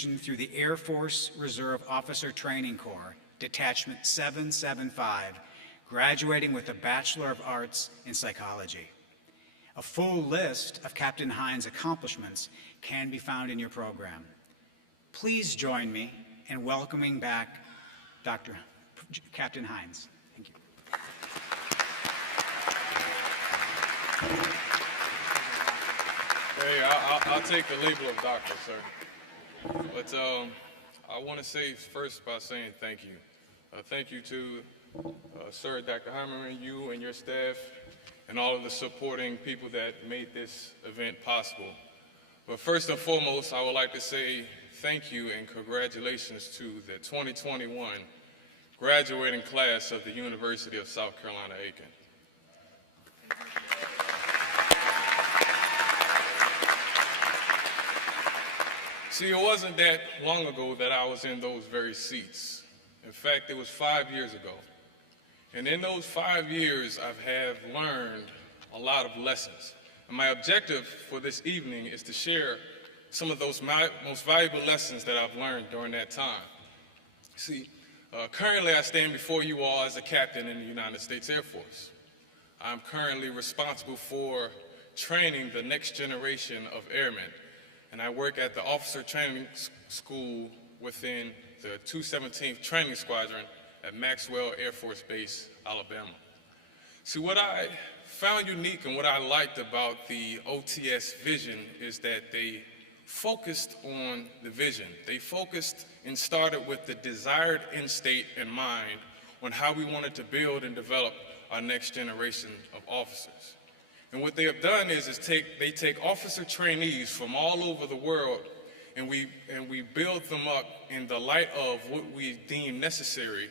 through the Air Force Reserve Officer Training Corps, Detachment 775, graduating with a Bachelor of Arts in Psychology. A full list of Captain Hines' accomplishments can be found in your program. Please join me in welcoming back Captain Hines. Thank you. Hey, I'll take the label of doctor, sir. But I want to say first by saying thank you. Thank you to Sir Dr. Heimerman, you and your staff, and all of the supporting people that made this event possible. But first and foremost, I would like to say thank you and congratulations to the 2021 graduating class of the University of South Carolina, Aiken. See, it wasn't that long ago that I was in those very seats. In fact, it was 5 years ago. And in those 5 years, I've learned a lot of lessons. And my objective for this evening is to share some of those most valuable lessons that I've learned during that time. See, currently I stand before you all as a captain in the United States Air Force. I'm currently responsible for training the next generation of airmen. And I work at the Officer Training School within the 217th Training Squadron at Maxwell Air Force Base, Alabama. See, what I found unique and what I liked about the OTS vision is that they focused on the vision. They focused and started with the desired end state in mind on how we wanted to build and develop our next generation of officers. And what they have done is they take officer trainees from all over the world and we build them up in the light of what we deem necessary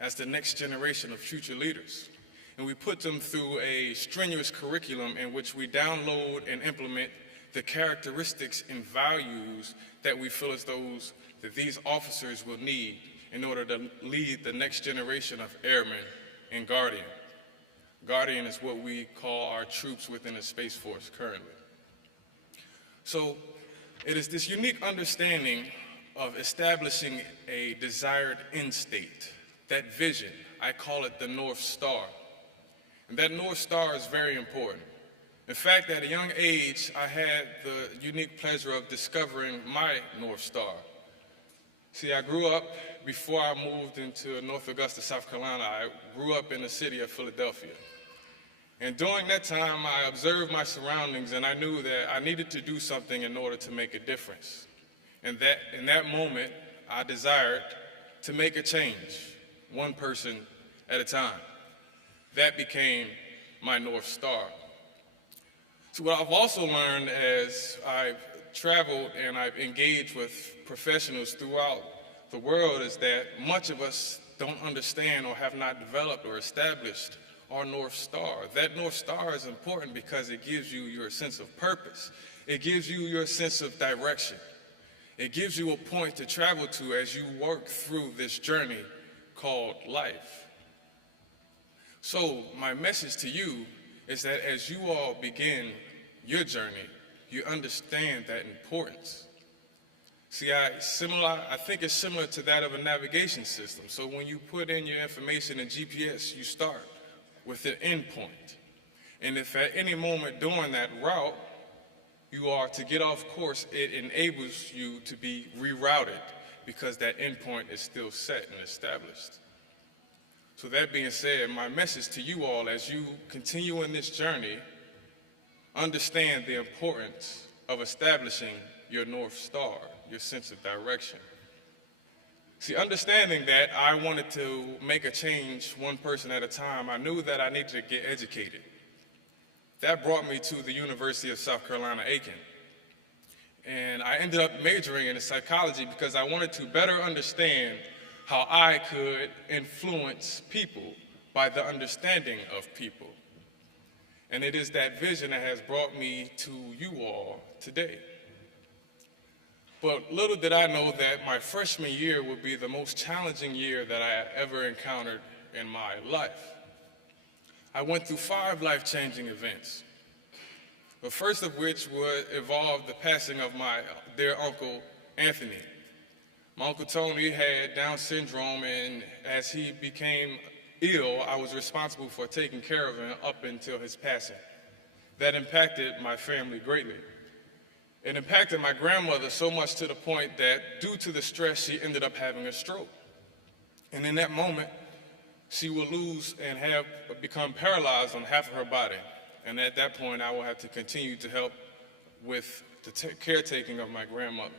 as the next generation of future leaders. And we put them through a strenuous curriculum in which we download and implement the characteristics and values that we feel as those that these officers will need in order to lead the next generation of airmen and Guardian. Guardian is what we call our troops within the Space Force currently. So it is this unique understanding of establishing a desired end state, that vision. I call it the North Star. And that North Star is very important. In fact, at a young age, I had the unique pleasure of discovering my North Star. See, I grew up, before I moved into North Augusta, South Carolina, I grew up in the city of Philadelphia. And during that time, I observed my surroundings and I knew that I needed to do something in order to make a difference. And that in that moment, I desired to make a change, one person at a time. That became my North Star. So what I've also learned as I've traveled and I've engaged with professionals throughout the world is that much of us don't understand or have not developed or established our North Star. That North Star is important because it gives you your sense of purpose. It gives you your sense of direction. It gives you a point to travel to as you work through this journey called life. So my message to you is that as you all begin your journey, you understand that importance. See, I think it's similar to that of a navigation system. So when you put in your information in GPS, you start with an endpoint. And if at any moment during that route you are to get off course, it enables you to be rerouted because that endpoint is still set and established. So that being said, my message to you all as you continue in this journey, understand the importance of establishing your North Star, your sense of direction. See, understanding that I wanted to make a change one person at a time, I knew that I needed to get educated. That brought me to the University of South Carolina, Aiken. And I ended up majoring in psychology because I wanted to better understand how I could influence people by the understanding of people. And it is that vision that has brought me to you all today. But little did I know that my freshman year would be the most challenging year that I had ever encountered in my life. I went through 5 life-changing events. The first of which would involve the passing of my dear uncle, Anthony. My Uncle Tony had Down syndrome, and as he became ill, I was responsible for taking care of him up until his passing. That impacted my family greatly. It impacted my grandmother so much to the point that due to the stress, she ended up having a stroke. And in that moment, she will lose and have become paralyzed on half of her body. And at that point, I will have to continue to help with the caretaking of my grandmother.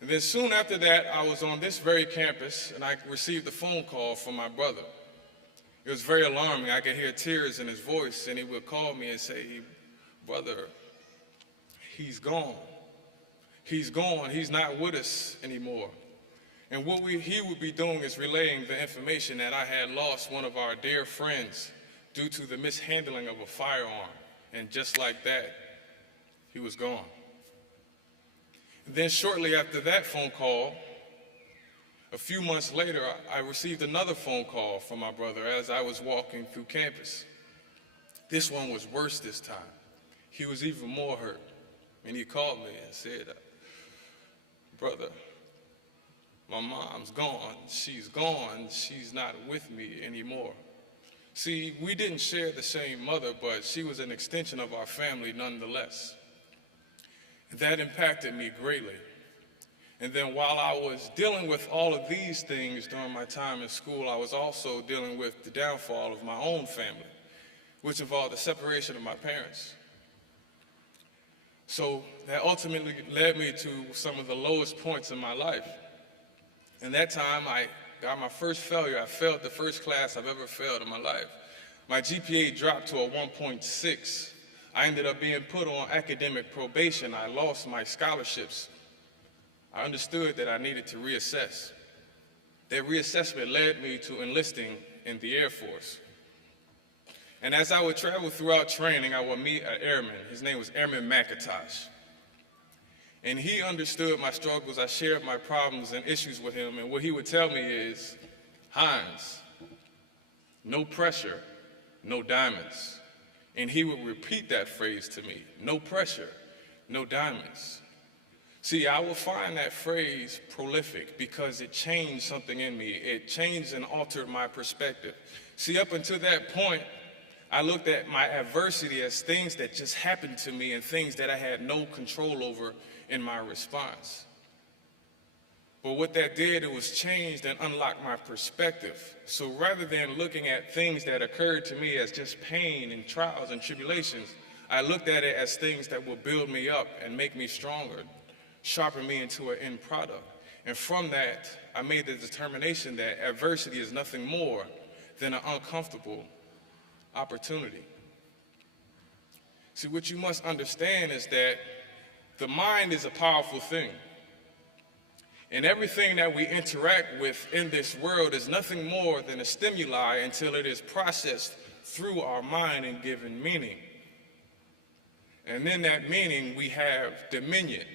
And then soon after that, I was on this very campus, and I received a phone call from my brother. It was very alarming. I could hear tears in his voice, and he would call me and say, "Brother, he's gone. He's gone. He's not with us anymore." And what he would be doing is relaying the information that I had lost one of our dear friends due to the mishandling of a firearm. And just like that, he was gone. Then shortly after that phone call, a few months later, I received another phone call from my brother as I was walking through campus. This one was worse this time. He was even more hurt. And he called me and said, "Brother, my mom's gone. She's gone. She's not with me anymore." See, we didn't share the same mother, but she was an extension of our family nonetheless. That impacted me greatly. And then while I was dealing with all of these things during my time in school, I was also dealing with the downfall of my own family, which involved the separation of my parents. So that ultimately led me to some of the lowest points in my life. And that time I got my first failure. I failed the first class I've ever failed in my life. My GPA dropped to a 1.6. I ended up being put on academic probation. I lost my scholarships. I understood that I needed to reassess. That reassessment led me to enlisting in the Air Force. And as I would travel throughout training, I would meet an airman. His name was Airman McIntosh. And he understood my struggles. I shared my problems and issues with him. And what he would tell me is, "Hines, no pressure, no diamonds." And he would repeat that phrase to me, "No pressure, no diamonds." See, I will find that phrase prolific because it changed something in me. It changed and altered my perspective. See, up until that point, I looked at my adversity as things that just happened to me and things that I had no control over in my response. But what that did, it was changed and unlocked my perspective. So rather than looking at things that occurred to me as just pain and trials and tribulations, I looked at it as things that will build me up and make me stronger, sharpen me into an end product. And from that, I made the determination that adversity is nothing more than an uncomfortable opportunity. See, what you must understand is that the mind is a powerful thing. And everything that we interact with in this world is nothing more than a stimuli until it is processed through our mind and given meaning. And in that meaning, we have dominion.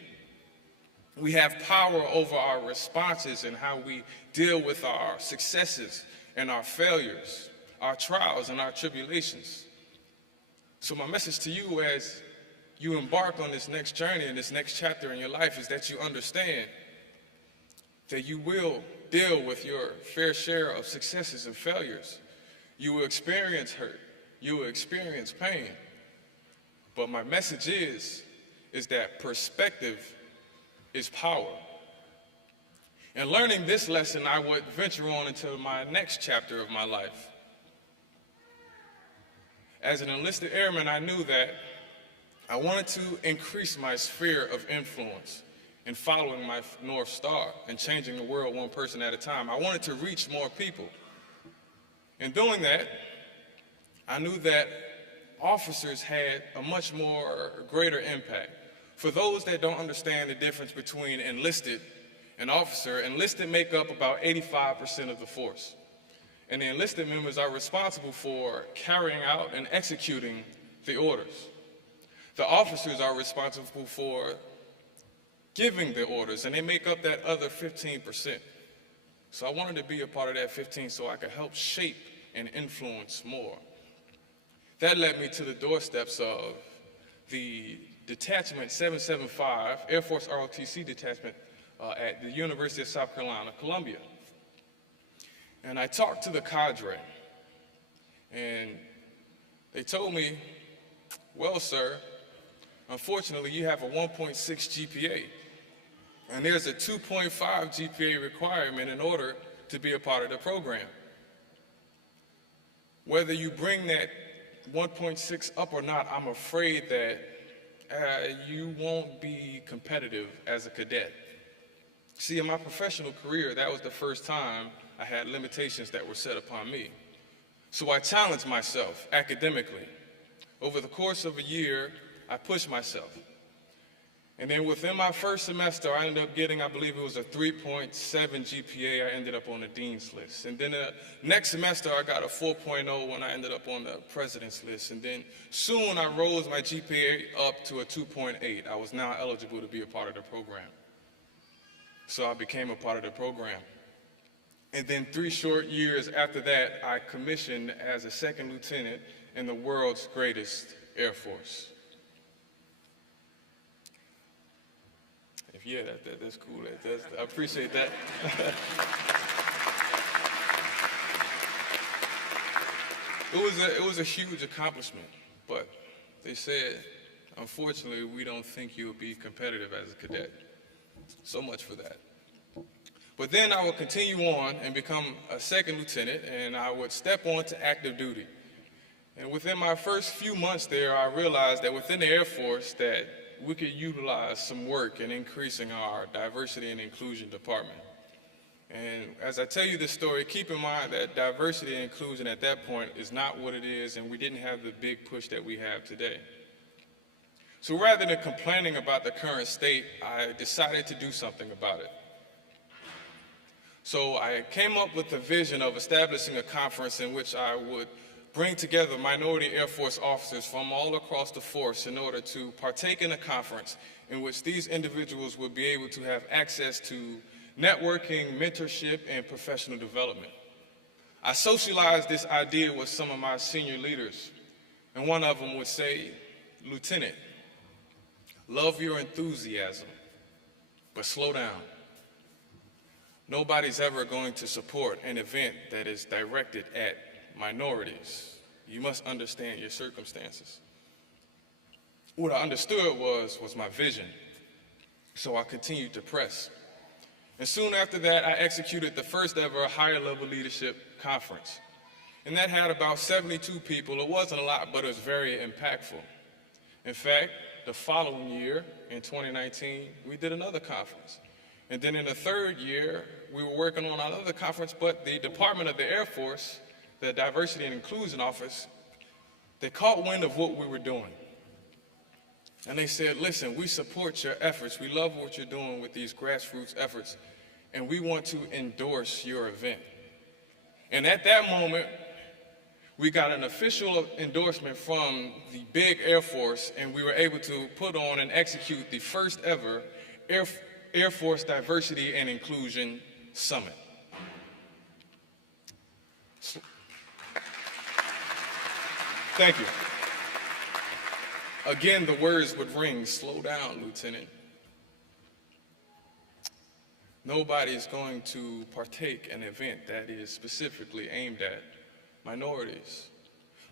We have power over our responses and how we deal with our successes and our failures, our trials and our tribulations. So my message to you as you embark on this next journey and this next chapter in your life is that you understand that you will deal with your fair share of successes and failures. You will experience hurt. You will experience pain. But my message is that perspective is power. And learning this lesson, I would venture on into my next chapter of my life. As an enlisted airman, I knew that I wanted to increase my sphere of influence in following my North Star and changing the world one person at a time. I wanted to reach more people. In doing that, I knew that officers had a much more greater impact. For those that don't understand the difference between enlisted and officer, enlisted make up about 85% of the force. And the enlisted members are responsible for carrying out and executing the orders. The officers are responsible for giving the orders, and they make up that other 15%. So I wanted to be a part of that 15 so I could help shape and influence more. That led me to the doorsteps of the Detachment 775, Air Force ROTC Detachment at the University of South Carolina, Columbia. And I talked to the cadre, and they told me, well, sir, unfortunately, you have a 1.6 GPA, and there's a 2.5 GPA requirement in order to be a part of the program. Whether you bring that 1.6 up or not, I'm afraid that you won't be competitive as a cadet. See, in my professional career, that was the first time I had limitations that were set upon me. So I challenged myself academically. Over the course of a year, I pushed myself. And then within my first semester, I ended up getting, I believe it was a 3.7 GPA. I ended up on the dean's list. And then the next semester, I got a 4.0 when I ended up on the president's list. And then soon I rose my GPA up to a 2.8. I was now eligible to be a part of the program. So I became a part of the program. And then 3 short years after that, I commissioned as a second lieutenant in the world's greatest Air Force. Yeah, that's cool. I appreciate that. It was a huge accomplishment, but they said, unfortunately, we don't think you'll be competitive as a cadet. So much for that. But then I would continue on and become a second lieutenant, and I would step on to active duty. And within my first few months there, I realized that within the Air Force that we could utilize some work in increasing our diversity and inclusion department. And as I tell you this story, keep in mind that diversity and inclusion at that point is not what it is, and we didn't have the big push that we have today. So rather than complaining about the current state, I decided to do something about it. So I came up with the vision of establishing a conference in which I would bring together minority Air Force officers from all across the force in order to partake in a conference in which these individuals would be able to have access to networking, mentorship, and professional development. I socialized this idea with some of my senior leaders, and one of them would say, "Lieutenant, love your enthusiasm, but slow down. Nobody's ever going to support an event that is directed at minorities. You must understand your circumstances." What I understood was my vision, so I continued to press. And soon after that, I executed the first ever higher level leadership conference. And that had about 72 people. It wasn't a lot, but it was very impactful. In fact, the following year, in 2019, we did another conference. And then in the third year, we were working on another conference, but the Department of the Air Force, the Diversity and Inclusion Office, they caught wind of what we were doing. And they said, "Listen, we support your efforts. We love what you're doing with these grassroots efforts, and we want to endorse your event." And at that moment, we got an official endorsement from the big Air Force, and we were able to put on and execute the first ever Air Force Diversity and Inclusion Summit. Thank you. Again, the words would ring, "Slow down, Lieutenant. Nobody's going to partake in an event that is specifically aimed at minorities."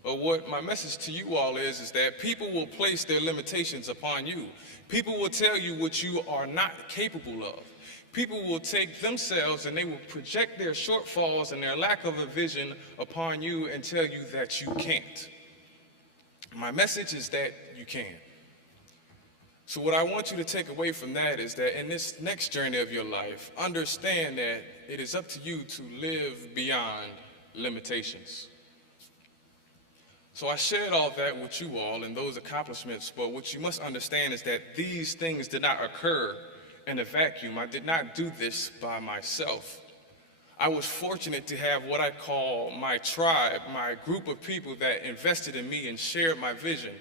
But what my message to you all is that people will place their limitations upon you. People will tell you what you are not capable of. People will take themselves and they will project their shortfalls and their lack of a vision upon you and tell you that you can't. My message is that you can. So what I want you to take away from that is that in this next journey of your life, understand that it is up to you to live beyond limitations. So I shared all that with you all and those accomplishments, but what you must understand is that these things did not occur in a vacuum. I did not do this by myself. I was fortunate to have what I call my tribe, my group of people that invested in me and shared my vision.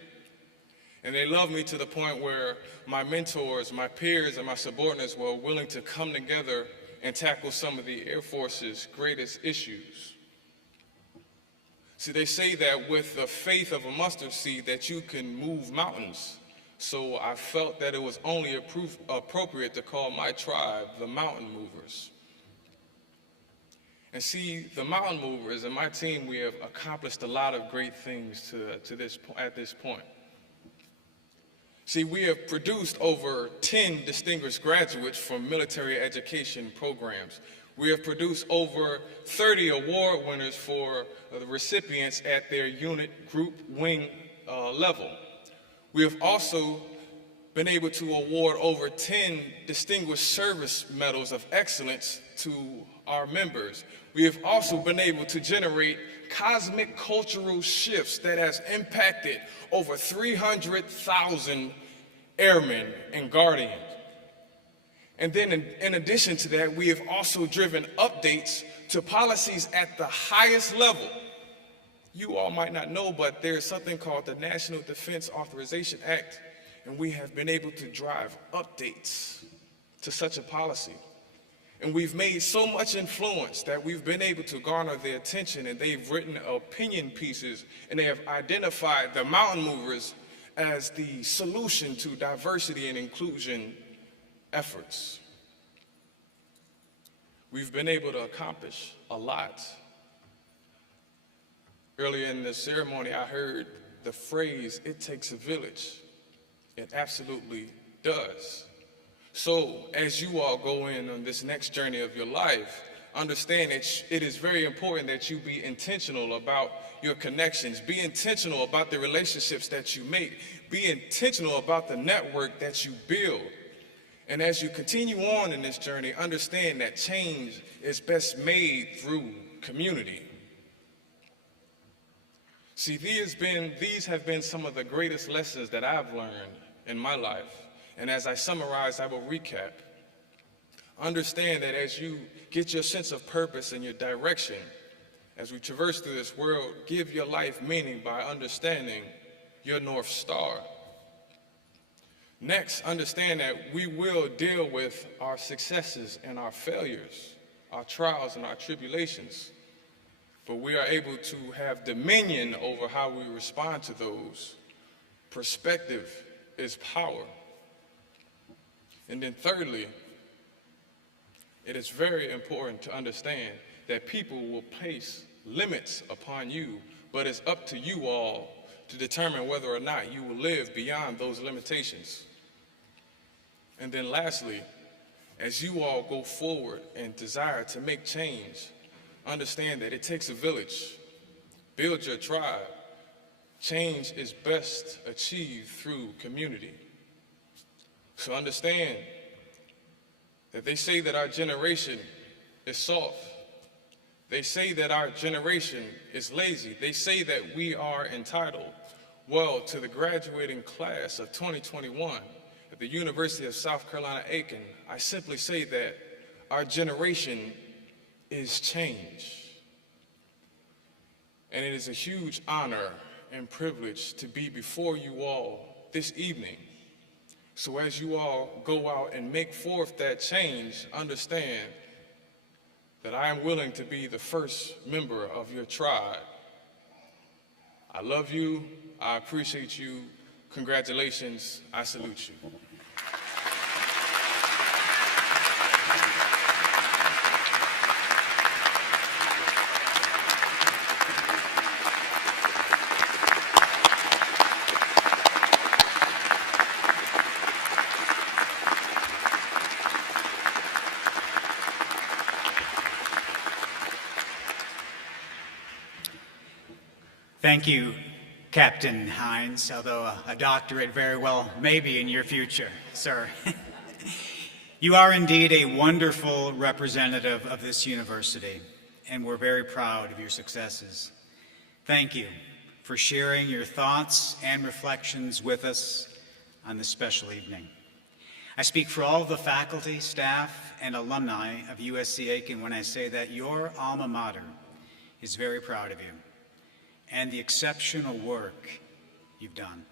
And they loved me to the point where my mentors, my peers, and my subordinates were willing to come together and tackle some of the Air Force's greatest issues. See, they say that with the faith of a mustard seed that you can move mountains. So I felt that it was only appropriate to call my tribe the Mountain Movers. And see, the Mountain Movers and my team, we have accomplished a lot of great things at this point. See, we have produced over 10 distinguished graduates from military education programs. We have produced over 30 award winners for the recipients at their unit, group, wing level. We have also been able to award over 10 distinguished service medals of excellence to our members. We have also been able to generate cosmic cultural shifts that has impacted over 300,000 airmen and guardians. And then in addition to that, we have also driven updates to policies at the highest level. You all might not know, but there's something called the National Defense Authorization Act, and we have been able to drive updates to such a policy. And we've made so much influence that we've been able to garner their attention, and they've written opinion pieces, and they have identified the Mountain Movers as the solution to diversity and inclusion efforts. We've been able to accomplish a lot. Earlier in the ceremony, I heard the phrase, "It takes a village." It absolutely does. So as you all go in on this next journey of your life, understand that it is very important that you be intentional about your connections. Be intentional about the relationships that you make. Be intentional about the network that you build. And as you continue on in this journey, understand that change is best made through community. See, these have been some of the greatest lessons that I've learned in my life. And as I summarize, I will recap. Understand that as you get your sense of purpose and your direction, as we traverse through this world, give your life meaning by understanding your North Star. Next, understand that we will deal with our successes and our failures, our trials and our tribulations, but we are able to have dominion over how we respond to those. Perspective is power. And then thirdly, it is very important to understand that people will place limits upon you, but it's up to you all to determine whether or not you will live beyond those limitations. And then lastly, as you all go forward and desire to make change, understand that it takes a village. Build your tribe. Change is best achieved through community. So understand that they say that our generation is soft. They say that our generation is lazy. They say that we are entitled. Well, to the graduating class of 2021 at the University of South Carolina, Aiken, I simply say that our generation is change. And it is a huge honor and privilege to be before you all this evening. So as you all go out and make forth that change, understand that I am willing to be the first member of your tribe. I love you. I appreciate you. Congratulations. I salute you. Thank you, Captain Hines, although a doctorate very well may be in your future, sir. You are indeed a wonderful representative of this university, and we're very proud of your successes. Thank you for sharing your thoughts and reflections with us on this special evening. I speak for all of the faculty, staff, and alumni of USC Aiken when I say that your alma mater is very proud of you and the exceptional work you've done.